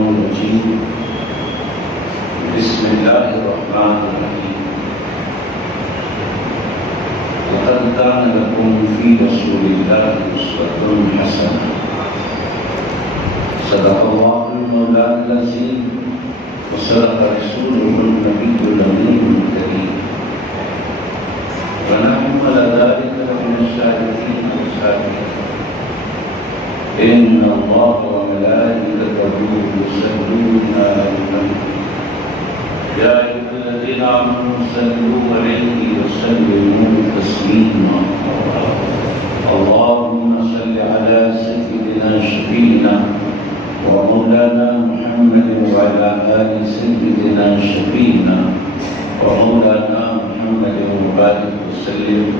الشیطان الرجیم بسم اللہ الرحمن الرحیم لقد كان لكم في رسول الله أسوة حسنة صدق الله المولى العظيم وصدق رسوله النبي الأمين الكريم ونحن على ذلك من الشاهدين والشاكرين إن الله وملائكته يصلون على النبي يا أيها الذين آمنوا صلوا عليه وسلموا تسليما اللهم صل على سيدنا شفيعنا ومولانا محمد وعلى آل سيدنا شفيعنا ومولانا محمد وبارك وسلم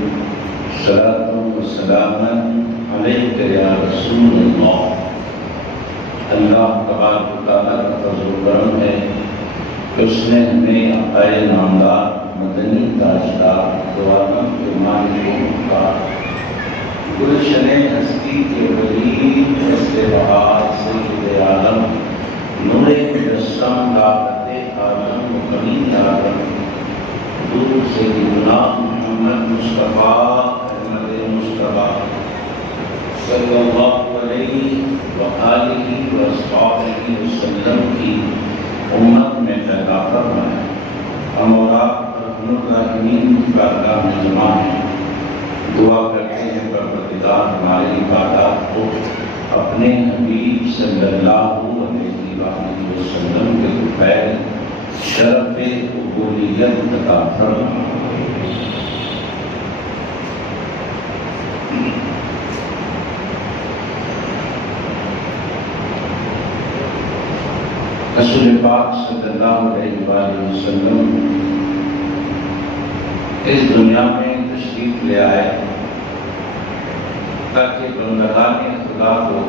صلاة وسلاما عليك يا رسول الله اللہ تبارک و تعالیٰ کا فضل و کرم ہے کہ اس نے ہمیں عقائد نامدار مدنی تاجدار دوانم کے مالک کا گلشن ہستی کے ولی فیصل بہار سید عالم نور مجسم طاقت عالم و کمین عالم دور سیدنا محمد مصطفیٰ احمد مصطفیٰ صلی اللہ علیہ وآلہ وصحبہ وسلم کی امت میں پیدا فرمائے ہم اور آپ رحمۃ الرحمین کی بارگاہ میں جمع ہیں دعا کرتے ہیں پروردگار ہماری عبادات کو اپنے حبیب صلی اللہ علیہ وآلہ وسلم کے خیر شرف قبولیت عطا فرمائے رسول پاک صلی اللہ علیہ وآلہ وسلم اس دنیا میں تشریف لے آئے تاکہ بندگان خدا کو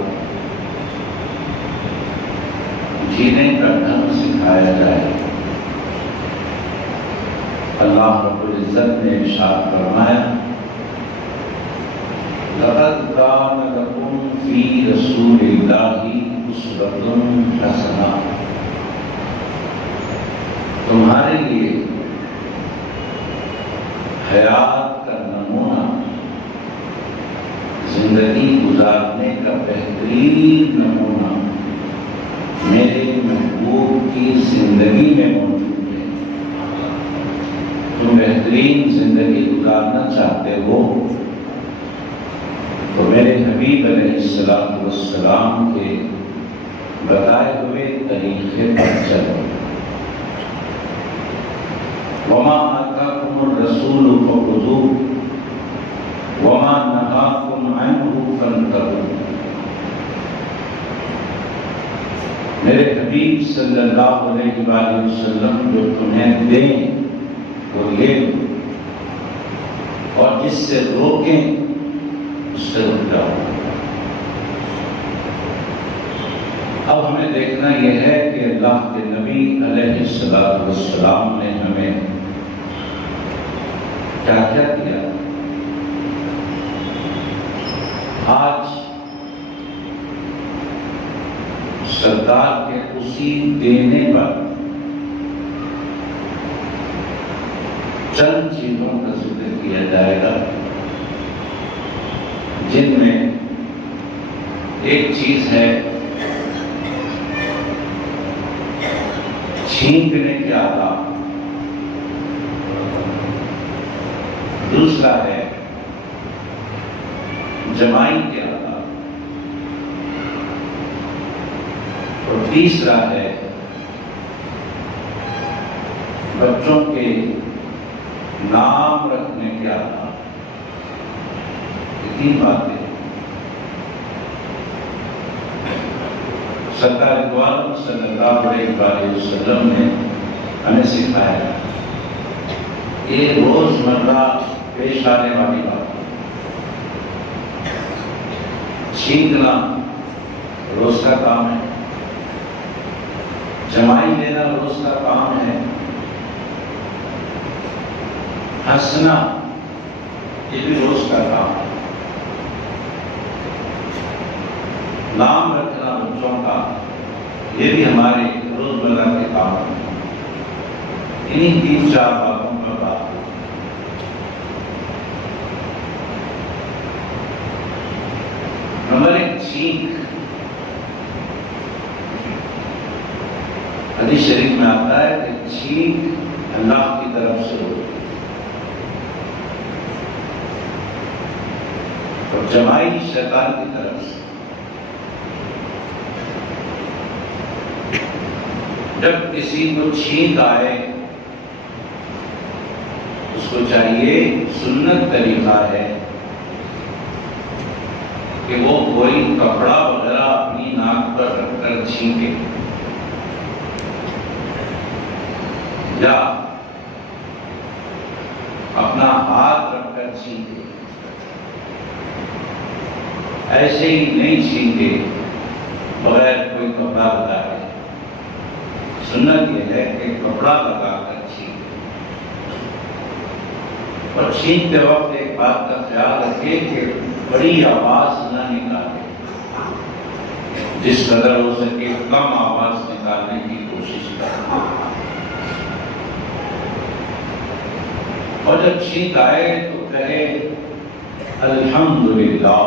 جینے کا ڈھنگ سکھایا جائے اللہ رب العزت نے ارشاد فرمایا لقد كان لكم في رسول الله أسوة حسنة تمہارے لیے حیات کا نمونہ زندگی گزارنے کا بہترین نمونہ میرے محبوب کی زندگی میں موجود ہے تم بہترین زندگی گزارنا چاہتے ہو تو میرے حبیب علیہ السلام کے بتائے ہوئے طریقے پر چلو وما آتاكم الرسول فخذوه وما نهاكم عنه فانتهوا میرے حبیب صلی اللہ علیہ وآلہ وسلم جو تمہیں دیں وہ لے لو اور جس سے روکیں اس سے رک جاؤ اب ہمیں دیکھنا یہ ہے کہ اللہ کے نبی علیہ السلام نے ہمیں کیا کیا کیا آج سرکار کے اسی دینے پر چند چیزوں کا ذکر کیا جائے گا جن میں ایک چیز ہے چھینکنے کے آداب دوسرا ہے جمائی کے آداب اور تیسرا ہے بچوں کے نام رکھنے کے آداب یہ تین باتیں سرکار اقوال صلی اللہ علیہ وآلہ وسلم نے ہمیں سکھایا یہ روز مرہ پیش آنے والی بات چھینکنا روز کا کام ہے جمائی لینا روز کا کام ہے ہنسنا یہ بھی روز کا کام ہے نام رکھنا بچوں کا یہ بھی ہمارے روزمرہ کے کام ہیں. انہیں 3-4 باتوں پر بات ہے. نمبر 1 چھینک. حدیث شریف میں آتا ہے کہ چھینک اللہ کی طرف سے ہوتی ہے اور جمائی شیطان کی طرف سے. جب کسی کو چھینک آئے اس کو چاہیے، سنت طریقہ ہے کہ وہ کوئی کپڑا وغیرہ اپنی ناک پر رکھ کر چھینکے یا اپنا ہاتھ رکھ کر چھینکے. ایسے ہی نہیں چھینکے بغیر کوئی کپڑا لگائے. سنت یہ ہے کہ کپڑا لگا کر چھینکے. اور چھینکتے وقت ایک بات کا خیال رکھے کہ بڑی آواز نہ نکالے، جس قدر ہو سکے کم آواز نکالنے کی کوشش کریں. اور جب چھینک آئے تو کہے الحمدللہ،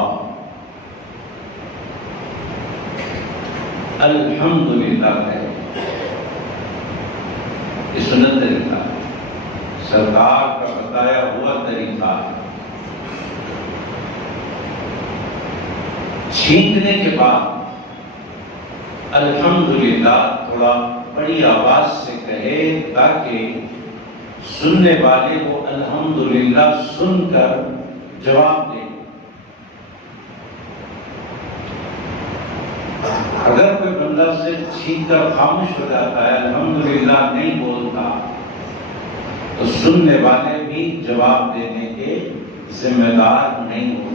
الحمدللہ کہے. یہ سنت طریقہ ہے، سرکار کا بتایا ہوا طریقہ ہے. چھینکنے کے بعد الحمدللہ تھوڑا بڑی آواز سے کہے تاکہ سننے والے کو الحمدللہ سن کر جواب دے. اگر کوئی بندہ صرف چھینک کر خاموش ہو جاتا ہے، الحمدللہ نہیں بولتا، تو سننے والے بھی جواب دینے کے ذمہ دار نہیں ہوتے.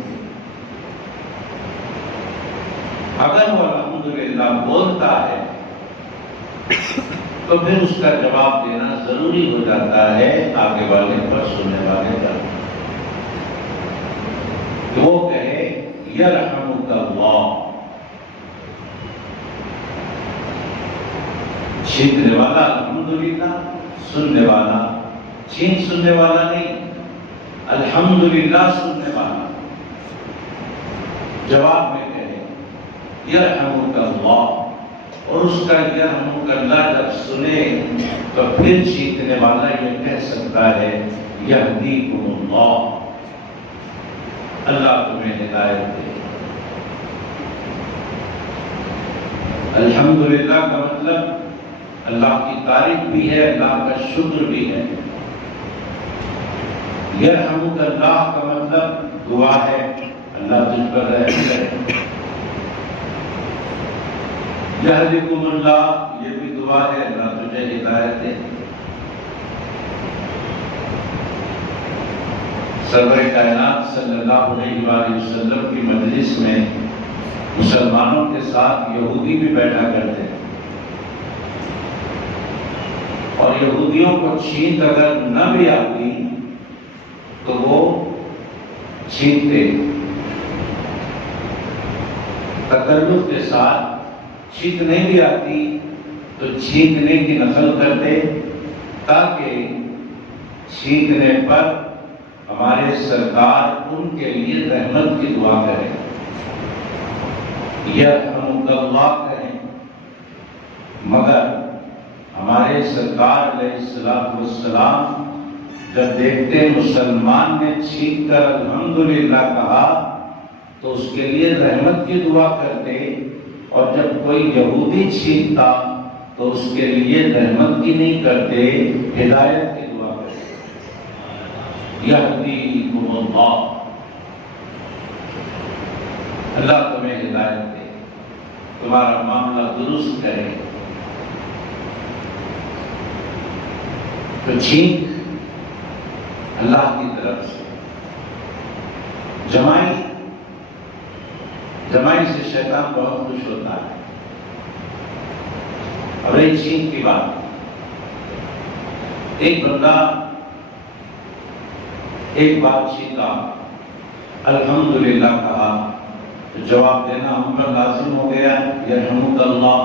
اگر وہ الحمدللہ بولتا ہے تو پھر اس کا جواب دینا ضروری ہو جاتا ہے آگے والے پر، سننے والے پر. کہ وہ کہے یرحمک اللہ. چھینکنے والا الحمدللہ، سننے والا چھینک سننے والا نہیں، الحمدللہ سننے والا. جواب میں کہے یرحمک اللہ، اور اس کا یرحمک اللہ جب سنے تو پھر چھینکنے والا یہ کہہ سکتا ہے یہدیکم اللہ، اللہ تمہیں ہدایت دے. الحمدللہ کا مطلب اللہ کی تعریف بھی ہے، اللہ کا شکر بھی ہے. یرحمک اللہ کا مطلب دعا ہے، اللہ تجھ پر رحم کرے. یہدیکم اللہ یہ بھی دعا ہے، اللہ تجھے ہدایت دے. سرور کائنات صلی اللہ علیہ وآلہ وسلم کی مجلس میں مسلمانوں کے ساتھ یہودی بھی بیٹھا کرتے ہیں، اور یہودیوں کو چھینک اگر نہ بھی آتی تو وہ چھینکتے، تکلف کے ساتھ. چھینک نہیں بھی آتی تو چھینکنے کی نقل کرتے تاکہ چھینکنے پر ہمارے سرکار ان کے لیے رحمت کی دعا کریں، یرحمک اللہ کہیں. مگر ہمارے سرکار علیہ السلام جب دیکھتے مسلمان نے چھینک کر الحمدللہ کہا تو اس کے لیے رحمت کی دعا کرتے، اور جب کوئی یہودی چھینکتا تو اس کے لیے رحمت کی نہیں کرتے، ہدایت کی دعا کرتے. یہدیکم اللہ، اللہ تمہیں ہدایت دے، تمہارا معاملہ درست کرے. تو چھینک اللہ کی طرف سے. جمائی سے شیطان بہت خوش ہوتا ہے. اور ایک چھینک کی بات، ایک بندہ ایک بات چھینکا، الحمدللہ کہا، تو جواب دینا ہم پر لازم ہو گیا یرحمک اللہ.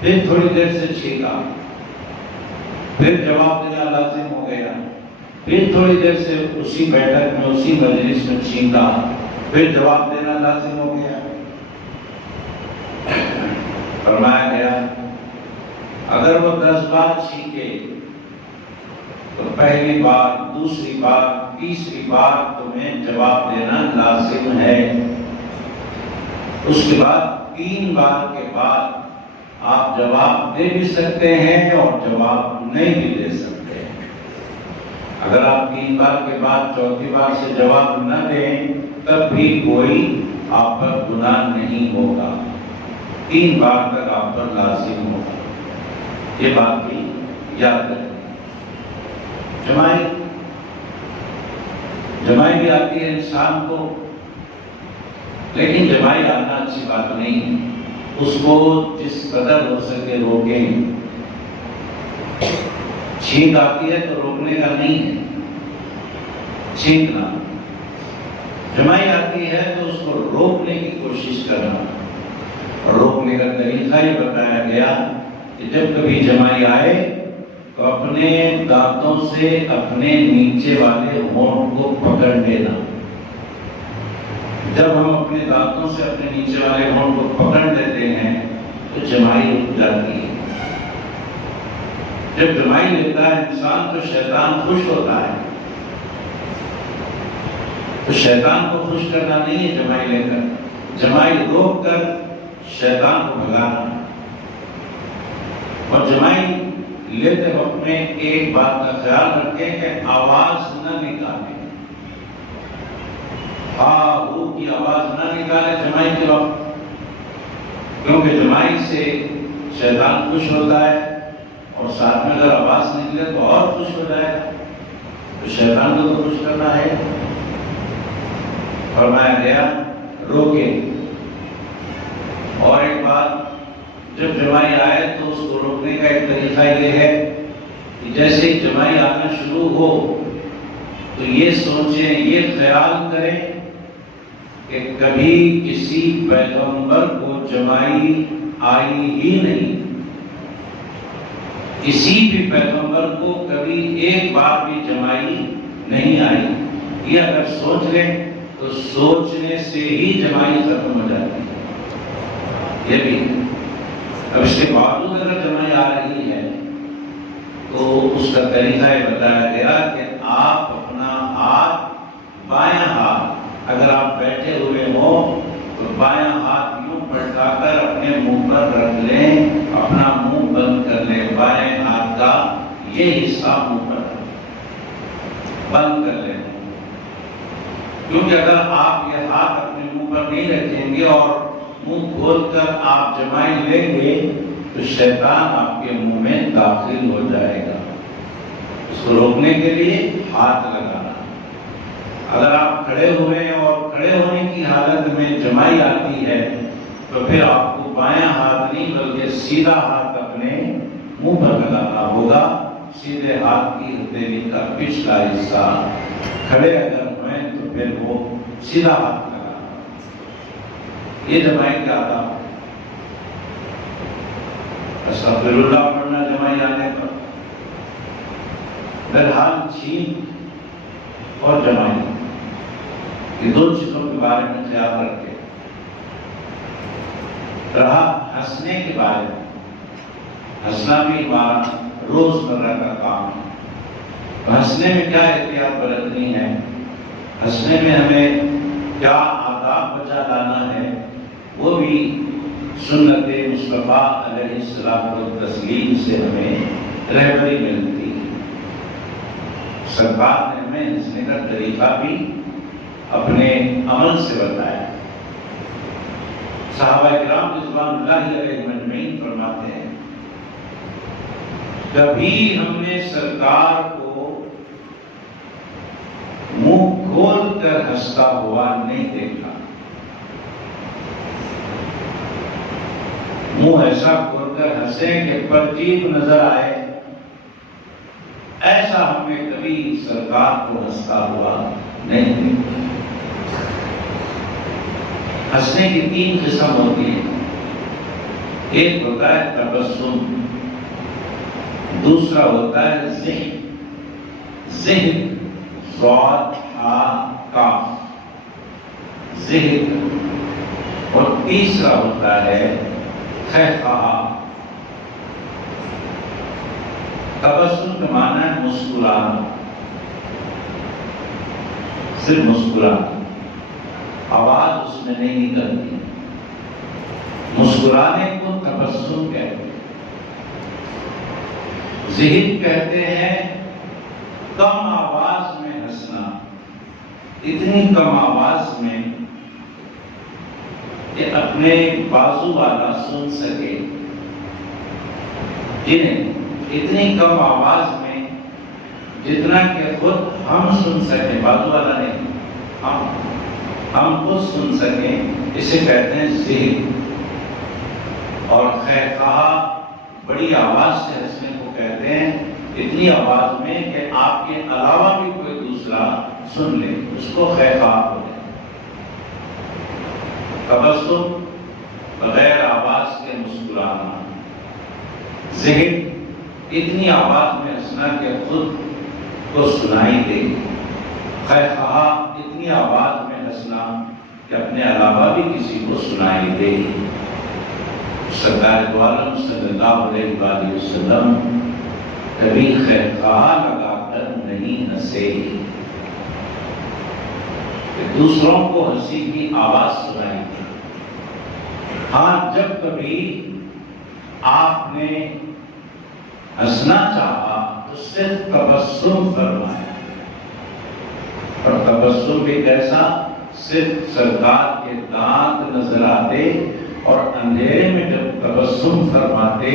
پھر تھوڑی دیر سے چھینکا، پھر جواب دینا لازم ہو گیا، پھر تھوڑی دیر سے اسی بیٹھک میں اسی مجلس میں چھینکا، پھر جواب دینا لازم ہو گیا۔ فرمایا گیا اگر وہ 10 بار چھینکے تو پہلی بار، دوسری بار، تیسری بار تمہیں جواب دینا لازم ہے۔ اس کے بعد 3 بار کے بعد آپ جواب دے بھی سکتے ہیں اور جواب نہیں بھی دے سکتے ہیں۔ اگر آپ 3 بار کے بعد چوتھی بار سے جواب نہ دیں تب بھی کوئی آپ پر گناہ نہیں ہوگا، 3 بار تک آپ پر لازم ہوگا۔ یہ بات بھی یاد رکھیں۔ جمائی بھی آتی ہے انسان کو، لیکن جمائی آنا اچھی بات نہیں ہے، اس کو جس قدر ہو سکے روکیں۔ چھینک آتی ہے تو روکنے کا نہیں ہے، چھینکنا۔ جمائی آتی ہے تو اس کو روکنے کی کوشش کرنا، اور روکنے کا طریقہ یہ بتایا گیا کہ جب کبھی جمائی آئے تو اپنے دانتوں سے اپنے نیچے والے ہونٹ کو پکڑ لینا۔ جب ہم اپنے دانتوں سے اپنے نیچے والے ہونٹ کو پکڑ لیتے ہیں تو جمائی رک جاتی ہے۔ جب جمائی لیتا ہے انسان تو شیطان خوش ہوتا ہے، تو شیطان کو خوش کرنا نہیں ہے جمائی لے کر، جمائی روک کر شیطان کو بھگانا۔ اور جمائی لیتے وقت میں ایک بات کا خیال رکھیں کہ آواز نہ نکالیں، ہو کی آواز نہ نکالیں جمائی کے وقت، کیونکہ جمائی سے شیطان خوش ہوتا ہے، اور ساتھ میں اگر آواز نکلے تو اور خوش ہو جائے گا، تو شیطان کو تو خوش کرنا ہے۔ فرمایا گیا روکیں۔ اور ایک بات، جب جمائی آئے تو اس کو روکنے کا ایک طریقہ یہ ہے کہ جیسے ہی جمائی آنا شروع ہو تو یہ سوچیں، یہ خیال کریں کہ کبھی کسی پیغمبر کو جمائی آئی ہی نہیں، کسی بھی پیغمبر کو کبھی ایک بار بھی جمائی نہیں آئی۔ یہ اگر سوچ لیں تو سوچنے سے ہی جمائی ختم ہو جاتی ہے۔ یہ بھی اب اس کے باوجود اگر جمائی آ رہی ہے تو اس کا طریقہ یہ بتایا گیا کہ آپ اپنا ہاتھ، بایاں ہاتھ، اگر آپ بیٹھے ہوئے ہو تو بایاں ہاتھ یوں پلٹا کر اپنے منہ پر رکھ لیں، اپنا منہ بند کر لیں، بائیں ہاتھ کا یہ حصہ منہ پر بند کر لیں، کیونکہ اگر آپ یہ ہاتھ اپنے منہ پر نہیں رکھیں گے اور منہ کھول کر آپ جمائی لیں گے تو شیطان آپ کے منہ میں داخل ہو جائے گا۔ اس کو روکنے کے لیے ہاتھ لگانا۔ اگر آپ کھڑے ہوئے اور کھڑے ہونے کی حالت میں جمائی آتی ہے تو پھر آپ کو بایاں ہاتھ نہیں بلکہ سیدھا ہاتھ اپنے منہ پر لگانا ہوگا۔ سیدھے ہاتھ کی ہتھیلی کا پچھلا حصہ، کھڑے اگر ہوئے تو پھر وہ سیدھا ہاتھ لگانا۔ یہ جمائی کا آداب۔ استغفر اللہ پڑھنا جمائی آنے پر۔ بہرحال چھینک اور جمائی، یہ دو چیزوں کے بارے میں خیال رکھیں۔ رہا ہنسنے کے بارے میں، ہنسنا بھی ہمارا روزمرہ کا کام ہے۔ ہنسنے میں کیا احتیاط برتنی ہے، ہنسنے میں ہمیں کیا آداب بچا لانا ہے، وہ بھی سنت مصطفیٰ علیہ السلام و تسلیم سے ہمیں رہبری ملتی ہے۔ سرکار نے ہمیں ہنسنے کا طریقہ بھی اپنے عمل سے بتایا۔ صحابہ کرام رضوان اللہ علیہ مجمعین فرماتے ہیں کبھی ہم نے سرکار کو منہ کھول کر ہنستا ہوا نہیں دیکھا، منہ ایسا کھول کر ہنسے کہ پرجیب نظر آئے، ایسا ہم نے کبھی سرکار کو ہنستا ہوا نہیں دیکھا۔ ہنسنے کی 3 قسم ہوتی ہیں۔ ایک ہوتا ہے تبسم، دوسرا ہوتا ہے ذہن، ذہن ضاد ہا کاف ذہن، اور تیسرا ہوتا ہے خیخہ۔ تبسم کا معنی ہے مسکرانا، صرف مسکرانا، آواز اس میں نہیں نکلتی، مسکرانے کو تبسم کہتے ہیں۔ ذہن کہتے ہیں کم آواز میں ہنسنا، اتنی کم آواز میں کہ اپنے بازو والا سن سکے، جنہیں اتنی کم آواز میں جتنا کہ خود ہم سن سکیں، بازو والا نہیں، ہم خود سن سکیں، اسے کہتے ہیں ذہن۔ اور خیخہ بڑی آواز سے ہنسنے کو کہتے ہیں، اتنی آواز میں کہ آپ کے علاوہ بھی کوئی دوسرا سن لے، اس کو خیخہ بولتے ہیں۔ تبسم بغیر آواز کے مسکرانا، ذہن اتنی آواز میں ہنسنا کہ خود کو سنائی دے، خیخہ اتنی آواز میں ہنسنا کہ اپنے علاوہ بھی کسی کو سنائی دے۔ سرکار دو عالم صلی اللہ علیہ وآلہ وسلم کبھی خیخہ لگا کر نہیں ہنسے کہ دوسروں کو ہنسی کی آواز سنائی دے۔ ہاں، جب کبھی آپ نے ہنسنا چاہا تو صرف تبسم فرمایا، اور تبسم بھی کیسا؟ صرف سرکار کے دانت نظر آتے، اور اندھیرے میں جب تبسم فرماتے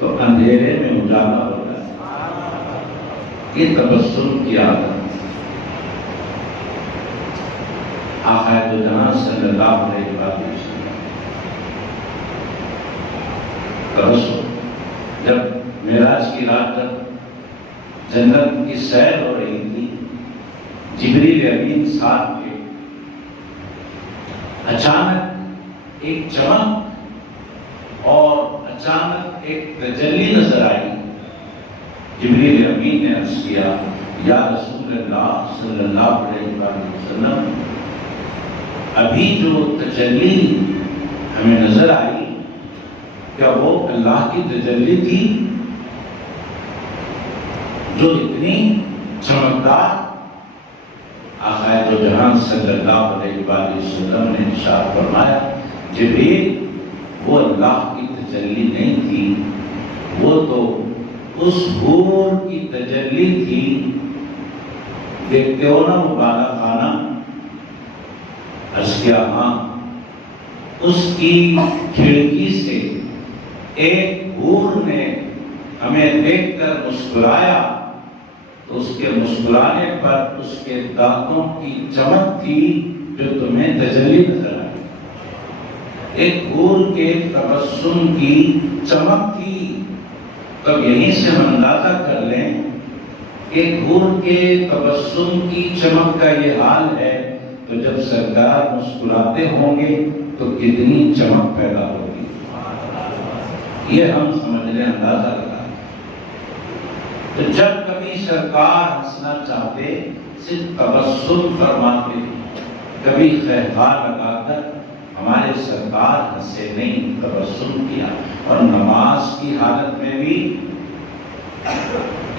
تو اندھیرے میں اجالا ہوتا ہے۔ یہ تبسم کی عادت۔ آقا دو جہاں صلی اللہ علیہ وسلم تبسم، جب معراج کی رات جب جنت کی سیر ہو رہی تھی، جبریل امین ساتھ کے، اچانک ایک چمک اور اچانک ایک تجلی نظر آئی۔ جبریل امین نے عرض کیا، یا رسول اللہ صلی اللہ علیہ وسلم، ابھی جو تجلی ہمیں نظر آئی، کیا وہ اللہ کی تجلی تھی جو اتنی چمکدار؟ آقا دو جہاں صلی اللہ علیہ وآلہ وسلم نے ارشاد فرمایا، جبریل، وہ اللہ کی تجلی نہیں تھی، وہ تو اس حور کی تجلی تھی۔ دیکھتے ہو نا مبارک خانہ؟ عرض کیا، ہاں۔ اس کی کھڑکی سے ایک حور نے ہمیں دیکھ کر مسکرایا، تو اس کے مسکرانے پر اس کے دانتوں کی چمک تھی جو تمہیں تجلی نظر آئی۔ ایک حور کے تبسم کی چمک تھی۔ تب یہیں سے ہم اندازہ کر لیں کہ حور کے تبسم کی چمک کا یہ حال ہے، تو جب سرکار مسکراتے ہوں گے تو کتنی چمک پیدا ہوگی، یہ ہم سمجھ لیں، اندازہ لگا۔ تو جب کبھی سرکار ہنسنا چاہتے صرف تبسم فرماتے، کبھی خیخہ لگا کر ہمارے سرکار ہنسے نہیں، تبسم کیا۔ اور نماز کی حالت میں بھی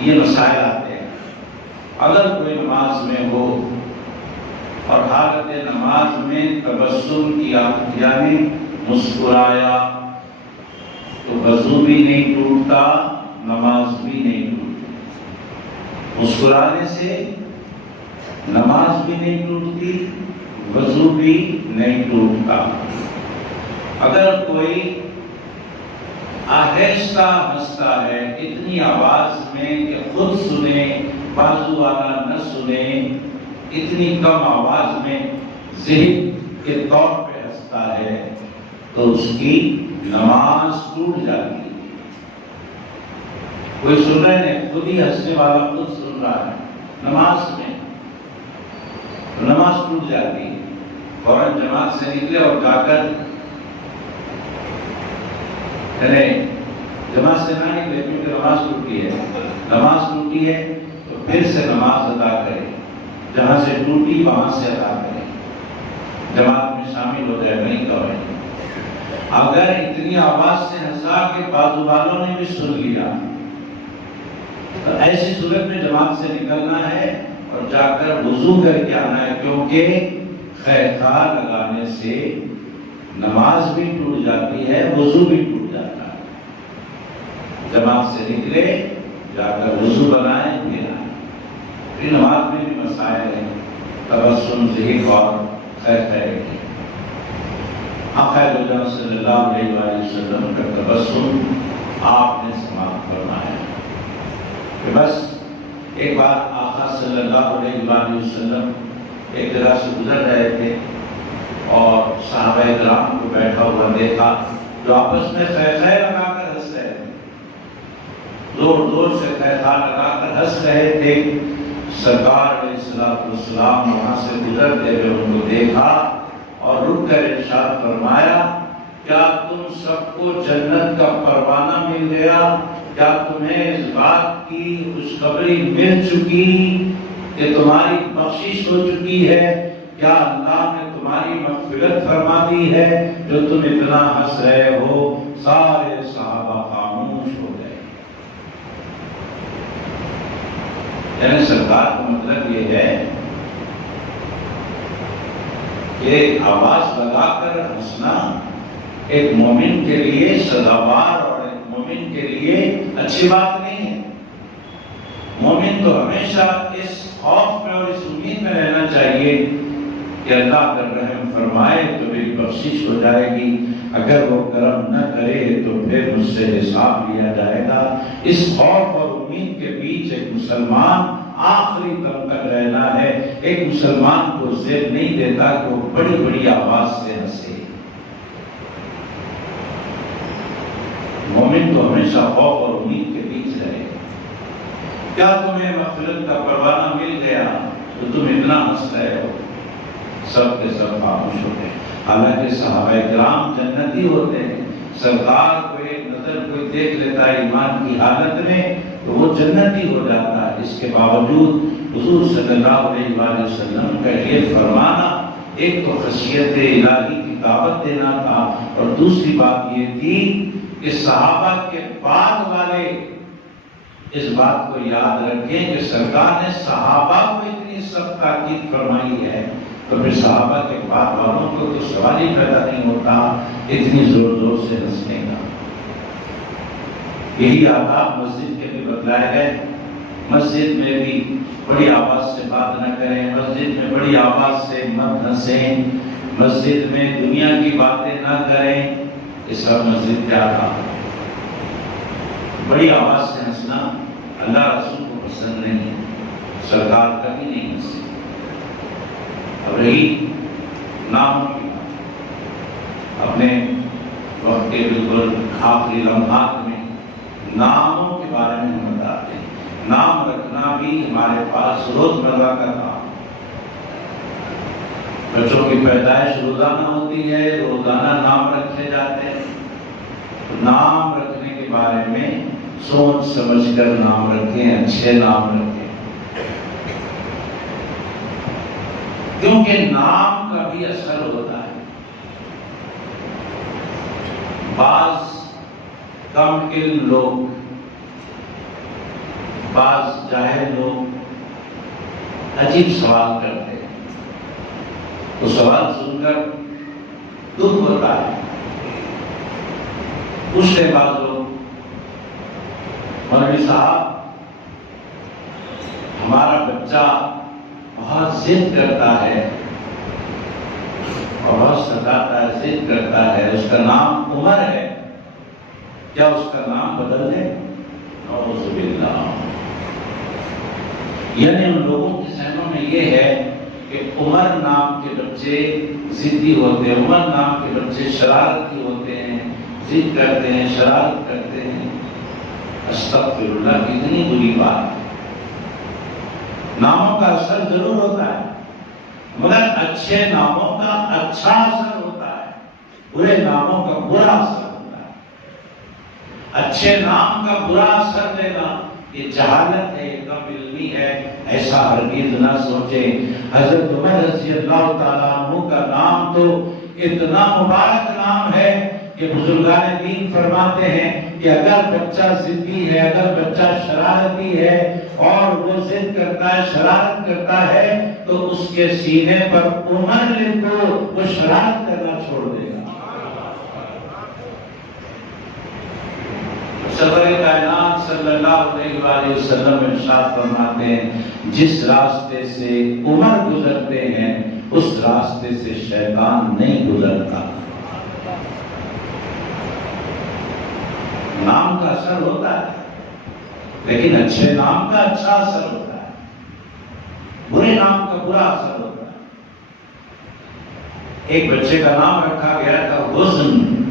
یہ مسائل آتے ہیں۔ اگر کوئی نماز میں ہو اور حالت نماز میں تبسم کیا، یعنی مسکرایا، تو وضو بھی نہیں ٹوٹتا، نماز بھی نہیں ٹوٹتی۔ مسکرانے سے نماز بھی نہیں ٹوٹتی، وضو بھی نہیں ٹوٹتا۔ اگر کوئی آہستہ ہنستا ہے، اتنی آواز میں کہ خود سنے، بازو والا نہ سنے، اتنی کم آواز میں ذہن کے طور پہ ہنستا ہے، تو اس کی نماز ٹوٹ جاتی ہے۔ کوئی سن رہے ہیں، خود ہی ہنسنے والا خود سن رہا ہے نماز میں، نماز ٹوٹ جاتی ہے۔ فوراً جماعت سے نکلے اور جا کر یعنی جماعت سے نہ نکلے کیونکہ نماز ٹوٹی ہے تو پھر سے نماز ادا کرے، جہاں سے ٹوٹی وہاں سے ادا کرے، جماعت میں شامل ہو جائے، نہیں کرے۔ اگر اتنی آواز سے ہنسا کہ بازو والوں نے بھی سن لیا تو ایسی صورت میں جماعت سے نکلنا ہے اور جا کر وضو کر کے آنا ہے، کیونکہ خیخار لگانے سے نماز بھی ٹوٹ جاتی ہے، وضو بھی ٹوٹ جاتا ہے۔ جماعت سے نکلے، جا کر وضو بنائیں، پھر نماز میں بھی مسائل ہیں، تبسم، ذکر اور خیر کی۔ خیر صلی اللہ علیہ وآلہ وسلم کا تبسم آپ نے سماعت فرمایا کہ بس ایک بار آقا صلی اللہ علیہ وآلہ وسلم ایک جگہ سے گزر رہے تھے اور صحابہ کرام کو بیٹھا ہوا دیکھا جو آپس میں خیخے لگا کر ہنس رہے تھے، زور زور سے خیخہ لگا کر ہنس رہے تھے۔ سرکار علیہ السلام وہاں سے گزرتے ہوئے ان کو دیکھا اور رک کر ارشاد فرمایا، کیا تم سب کو جنت کا پروانہ مل گیا؟ کیا تمہیں اس بات کی خوشخبری مل چکی کہ تمہاری بخشش ہو چکی ہے؟ کیا اللہ نے تمہاری مغفرت فرما دی ہے جو تم اتنا ہنس رہے ہو؟ سارے صحابہ خاموش ہو گئے۔ یعنی سرکار کا مطلب یہ ہے کہ آواز لگا کر ہنسنا ایک مومن کے لیے سزاوار اور ایک مومن کے لیے اچھی بات نہیں ہے۔ مومن تو ہمیشہ اس خوف میں اور اس امید میں رہنا چاہیے کہ اللہ اگر رحم فرمائے تو میری بخشش ہو جائے گی، اگر وہ کرم نہ کرے تو پھر مجھ سے حساب لیا جائے گا۔ اس خوف اور امید کے بیچ ایک مسلمان آخری دم تک رہنا ہے۔ ایک مسلمان کو زیب نہیں دیتا کہ وہ بڑی بڑی آواز سے ہنسے۔ مومن تو ہمیشہ خوف اور امید کے بیچ رہے۔ کیا تمہیں مغفرت کا پروانہ مل گیا تو تم اتنا ہنس رہے ہو؟ سب کے سب خاموش ہو گئے۔ حالانکہ صحابہ کرام جنتی ہوتے ہیں، سرکار کو ایک نظر کوئی دیکھ لیتا ہے ایمان کی حالت میں تو وہ جنتی ہو جاتا ہے۔ اس کے باوجود حضور صلی اللہ علیہ وآلہ وسلم کا یہ فرمانا ایک تو خشیت الہی کی دعوت دینا تھا، اور دوسری بات یہ تھی کہ صحابہ کے بعد والے اس بات کو یاد رکھیں کہ سرکار نے صحابہ کو اتنی سخت تاکید فرمائی ہے تو پھر صحابہ کے بعد والوں کو تو سوال ہی پیدا نہیں ہوتا اتنی زور زور سے ہنسنے کا۔ یہی آداب مسجد کے بھی بتلائے گئے۔ مسجد میں بھی بڑی آواز سے بات نہ کریں، مسجد میں بڑی آواز سے مت ہنسیں، مسجد میں دنیا کی باتیں نہ کریں۔ یہ سب مسجد کے آداب۔ بڑی آواز سے ہنسنا اللہ رسول کو پسند نہیں، سرکار کبھی نہیں ہنسے۔ اب رہی ناموں کی بات، اپنے وقت کے بالکل آخری لمحات میں ناموں کے بارے میں ہم بتاتے ہیں۔ نام رکھنا بھی ہمارے پاس روزمرہ کا کام۔ بچوں کی پیدائش روزانہ ہوتی ہے، روزانہ نام رکھے جاتے ہیں۔ نام رکھنے کے بارے میں سوچ سمجھ کر نام رکھیں، اچھے نام رکھیں، کیونکہ نام کا بھی اثر ہوتا ہے۔ بعض کم علم لوگ، بعض جاہل لوگ عجیب سوال کرتے ہیں، تو سوال سن کر دکھ ہوتا ہے۔ پوچھتے بعض لوگ، مولوی صاحب ہمارا بچہ بہت ضد کرتا ہے اور بہت ستاتا ہے، ضد کرتا ہے، اس کا نام عمر ہے، کیا اس کا نام بدل دیں؟ نعوذ باللہ۔ یعنی ان لوگوں کے ذہنوں میں یہ ہے کہ عمر نام کے بچے ضدی ہوتے ہیں، عمر نام کے بچے شرارتی ہوتے ہیں، ضد کرتے ہیں، شرارت کرتے ہیں۔ استغفر اللہ، کتنی بری بات ہے۔ ناموں کا اثر ضرور ہوتا ہے، مگر اچھے ناموں کا اچھا اثر ہوتا ہے، برے ناموں کا برا اثر ہوتا ہے۔ اچھے نام کا برا اثر دینا یہ جہالت ہے، یہ کم علمی ہے، ایسا ہرگز نہ سوچیں۔ حضرت عمر رضی اللہ تعالیٰ عنہ کا نام تو اتنا مبارک نام ہے کہ بزرگان دین فرماتے ہیں کہ اگر بچہ ضدی ہے، اگر بچہ شرارتی ہے اور وہ ضد کرتا ہے، شرارت کرتا ہے، تو اس کے سینے پر عمر لکھو، وہ شرارت کرنا چھوڑ دے گا۔ سرور کائنات صلی اللہ علیہ وآلہ وسلم ارشاد فرماتے ہیں جس راستے سے عمر گزرتے ہیں اس راستے سے شیطان نہیں گزرتا۔ نام کا اثر ہوتا ہے لیکن اچھے نام کا اچھا اثر ہوتا ہے، برے نام کا برا اثر ہوتا ہے۔ ایک بچے کا نام رکھا گیا تھا حزن۔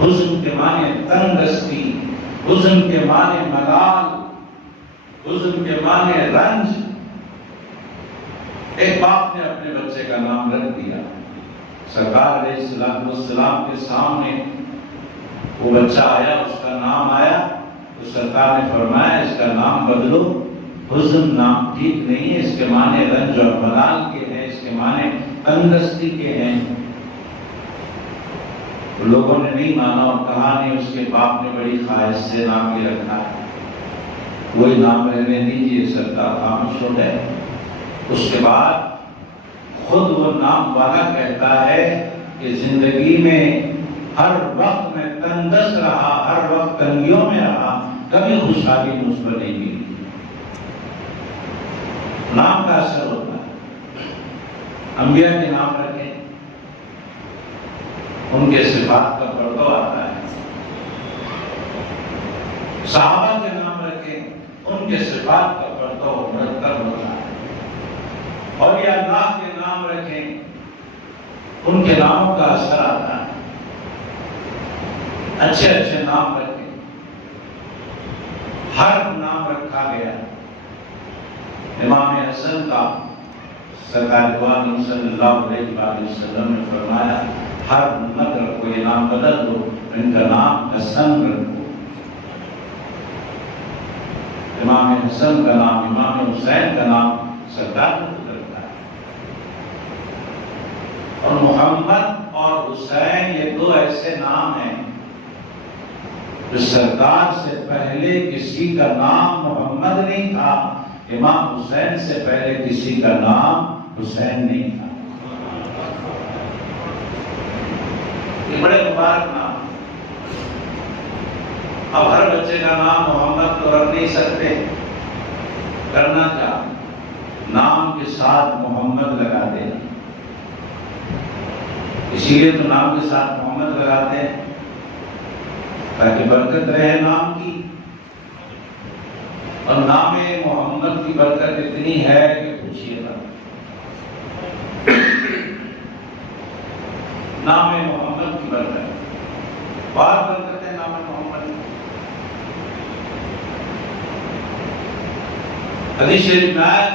حزن کے معنی تنگستی، حزن کے معنی ملال، حزن کے معنی رنج۔ ایک باپ نے اپنے بچے کا نام رکھ دیا۔ سرکار علیہ السلام کے سامنے وہ بچہ آیا، اس کا نام آیا تو سرکار نے فرمایا اس کا نام بدلو، حزن نام ٹھیک نہیں ہے، اس کے معنی رنج اور ملال کے ہیں، اس کے معنی تنگستی کے ہیں۔ لوگوں نے نہیں مانا اور کہا نہیں، اس کے باپ نے بڑی خواہش سے نام یہ رکھا ہے، وہی نام رہنے دیجیے۔ سرکار خاموش ہو گئے۔ اس کے بعد خود وہ نام والا کہتا ہے کہ زندگی میں ہر وقت میں تنگس رہا، ہر وقت تنگیوں میں رہا، کبھی خوشحالی مجھ پر نہیں ملی۔ نام کا اثر ہوتا ہے۔ انبیاء کے نام رکھیں، ان کے صفات کا پردہ آتا ہے۔ صحابہ کے نام رکھیں، ان کے صفات کا پردہ مرتب ہوتا ہے۔ اور یہ اللہ کے نام رکھیں، ان کے ناموں کا اثر آتا ہے۔ اچھے اچھے نام رکھیں، ہر نام رکھا گیا۔ امام حسن کا سرکار دو عالم صلی اللہ علیہ وآلہ وسلم نے فرمایا ہر مت رکھو، یہ نام بدل دو، ان کا نام حسن رکھو۔ امام حسن کا نام، امام حسین کا نام سرکار نے رکھا ہے۔ اور محمد اور حسین یہ دو ایسے نام ہیں جو سرکار سے پہلے کسی کا نام محمد نہیں تھا، امام حسین سے پہلے کسی کا نام حسین نہیں تھا۔ یہ بڑے مبارک نام۔ اب ہر بچے کا نام محمد تو رکھ نہیں سکتے، کرنا کیا؟ نام کے ساتھ محمد لگا دینا۔ اسی لیے تو نام کے ساتھ محمد لگاتے ہیں تاکہ برکت رہے نام کی۔ اور نام محمد کی برکت اتنی ہے کہ پوچھیے گا۔ نام محمد کی برکت، بات برکت ہے نام محمد۔ حدیث شریف میں آیا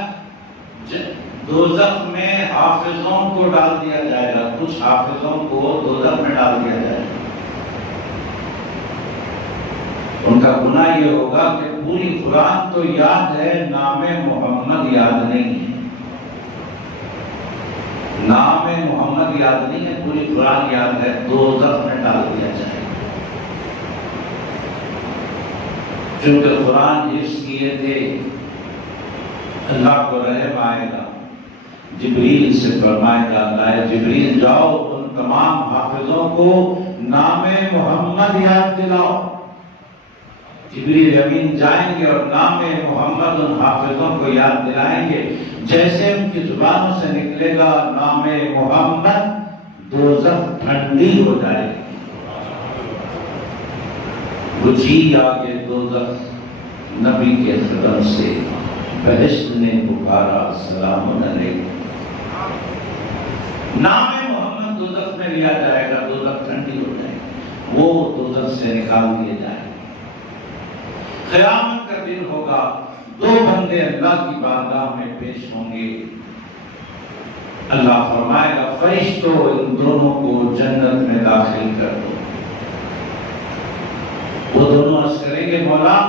دوزخ میں حافظوں کو ڈال دیا جائے گا، کچھ حافظوں کو دوزخ میں ڈال دیا جائے گا۔ ان کا گناہ یہ ہوگا کہ پوری قرآن تو یاد ہے، نام محمد یاد نہیں ہے۔ نام محمد یاد نہیں ہے، پوری قرآن یاد ہے، دوزخ میں ڈال دیا جائے گا۔ چونکہ قرآن حفظ کیے تھے، اللہ کو رحم آئے گا، جبریل سے فرمائے گا اللہ جبریل جاؤ ان تمام حافظوں کو نام محمد یاد دلاؤ۔ جبریل امین جائیں گے اور نام محمد ان حافظوں کو یاد دلائیں گے۔ جیسے ان کی زبانوں سے نکلے گا نام محمد، دوزخ ٹھنڈی ہو جائے گی۔ بجھی آگے دوزخ نبی کے قدم سے، بہشت نے پکارا سلام علیکم۔ نام محمد دوزخ میں لیا جائے گا، دوزخ ٹھنڈی ہو جائے گی، وہ دوزخ سے نکال دیے جائیں گے۔ قیامت کا دن ہوگا، دو بندے اللہ کی بارگاہ میں پیش ہوں گے۔ اللہ فرمائے گا فرشتوں ان دونوں کو جنت میں داخل کر دو۔ وہ دونوں عرض کریں گے مولا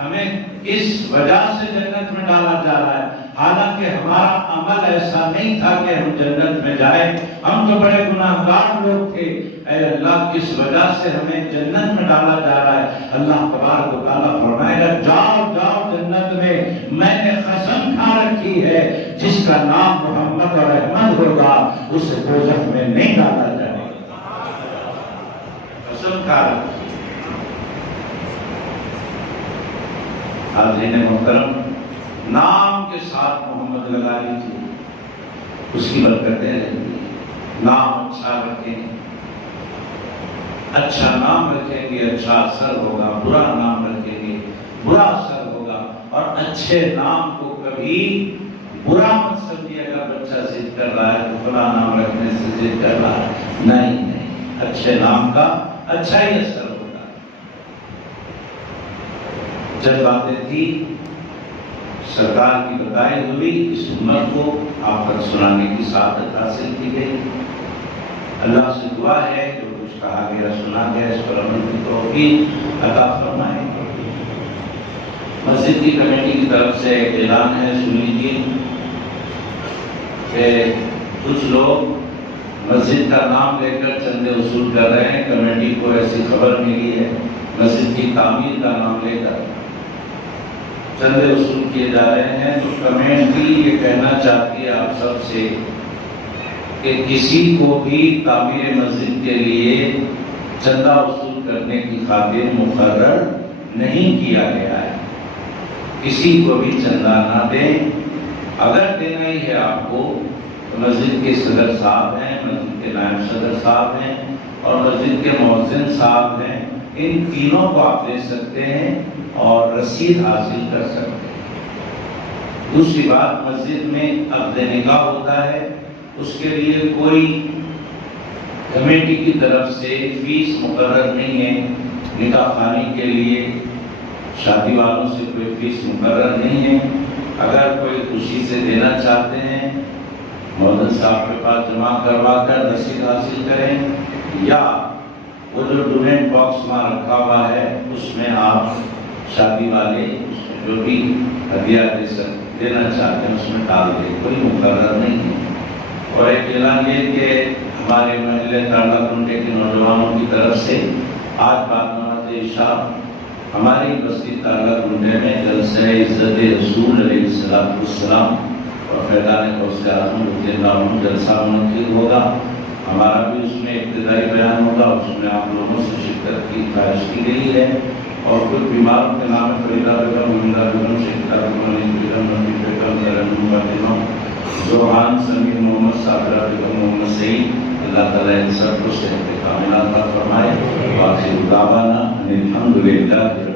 ہمیں اس وجہ سے جنت میں ڈالا جا رہا ہے، حالانکہ ہمارا عمل ایسا نہیں تھا کہ ہم جنت میں جائیں، ہم تو بڑے گناہگار لوگ تھے، اے اللہ کس وجہ سے ہمیں جنت میں ڈالا جا رہا ہے؟ اللہ تبارک و تعالیٰ فرمائے گا جاؤ جاؤ جنت میں نے قسم کھا رکھی ہے جس کا نام محمد اور احمد ہوگا اسے دوزخ میں نہیں ڈالا جائے گا، قسم کھا رکھی۔ حاضرین محترم، نام کے ساتھ محمد لگا لیجیے، اس کی برکتیں رہیں گی۔ نام اچھا رکھیں، اچھا نام رکھیں گے اچھا اثر ہوگا، برا نام رکھیں گے برا اثر ہوگا۔ اور اچھے نام کو کبھی برا مت سمجھیے، اگر بچہ ضد کر رہا ہے تو برا نام رکھنے سے ضد کر رہا ہے، نہیں، اچھے نام کا اچھا ہی اثر ہوگا۔ جب باتیں تھی سرکار کی بتائی ہوئی، اس امت کو آپ تک سنانے کی سعادت حاصل کی گئی۔ اللہ سے دعا ہے جو کچھ کہا گیا سنا گیا اس پر عمل کی توفیق عطا فرمائے۔ مسجد کی کمیٹی کی طرف سے ایک اعلان ہے، سن لیجیے کہ کچھ لوگ مسجد کا نام لے کر چندے وصول کر رہے ہیں۔ کمیٹی کو ایسی خبر ملی ہے مسجد کی تعمیر کا نام لے کر چندے وصول کیے جا رہے ہیں، تو کمیٹی یہ کہنا چاہتی ہے آپ سب سے کہ کسی کو بھی تعمیر مسجد کے لیے چندہ وصول کرنے کی خاطر مقرر نہیں کیا گیا ہے۔ کسی کو بھی چندہ نہ دیں، اگر دینا ہی ہے آپ کو تو مسجد کے صدر صاحب ہیں، مسجد کے نائب صدر صاحب ہیں اور مسجد کے مؤذن صاحب ہیں، ان تینوں کو آپ دے سکتے ہیں اور رسید حاصل کر سکتے ہیں۔ دوسری بات، مسجد میں عقد نکاح ہوتا ہے، اس کے لیے کوئی کمیٹی کی طرف سے فیس مقرر نہیں ہے۔ نکاح خوانی کے لیے شادی والوں سے کوئی فیس مقرر نہیں ہے۔ اگر کوئی خوشی سے دینا چاہتے ہیں مؤذن صاحب کے پاس جمع کروا کر رسید حاصل کریں، یا وہ جو ڈونیٹ باکس وہاں رکھا ہوا ہے اس میں آپ شادی والے جو بھی ہدیہ دینا چاہتے ہیں اس میں ڈال دیں، کوئی مقرر نہیں ہے۔ اور ایک اعلان یہ کہ ہمارے محلے تارلا کنڈے کے نوجوانوں کی طرف سے آج بعد نماز عشاء ہماری بستی تارلا کنڈے میں جلسہ عزت رسول علیہ السلام اور فیضان غوث اعظم رضی اللہ عنہ جلسہ منعقد ہوگا۔ ہمارا بھی اس میں ابتدائی بیان ہوگا، اس میں آپ لوگوں سے شرکت کی خواہش کی گئی ہے۔ اور کچھ بیماروں کے نام فریدہ بیگم، مہندہ بیگم، شیخہ بیگم، بیگم، رفیق بیگم، زرن بیگم، زوحان، سمیر محمد، صابرہ بیگم، محمد سعید، اللہ تعالیٰ ان سب کو صحت کاملہ عطا فرمائے۔ واخر دعوانا ان الحمد للہ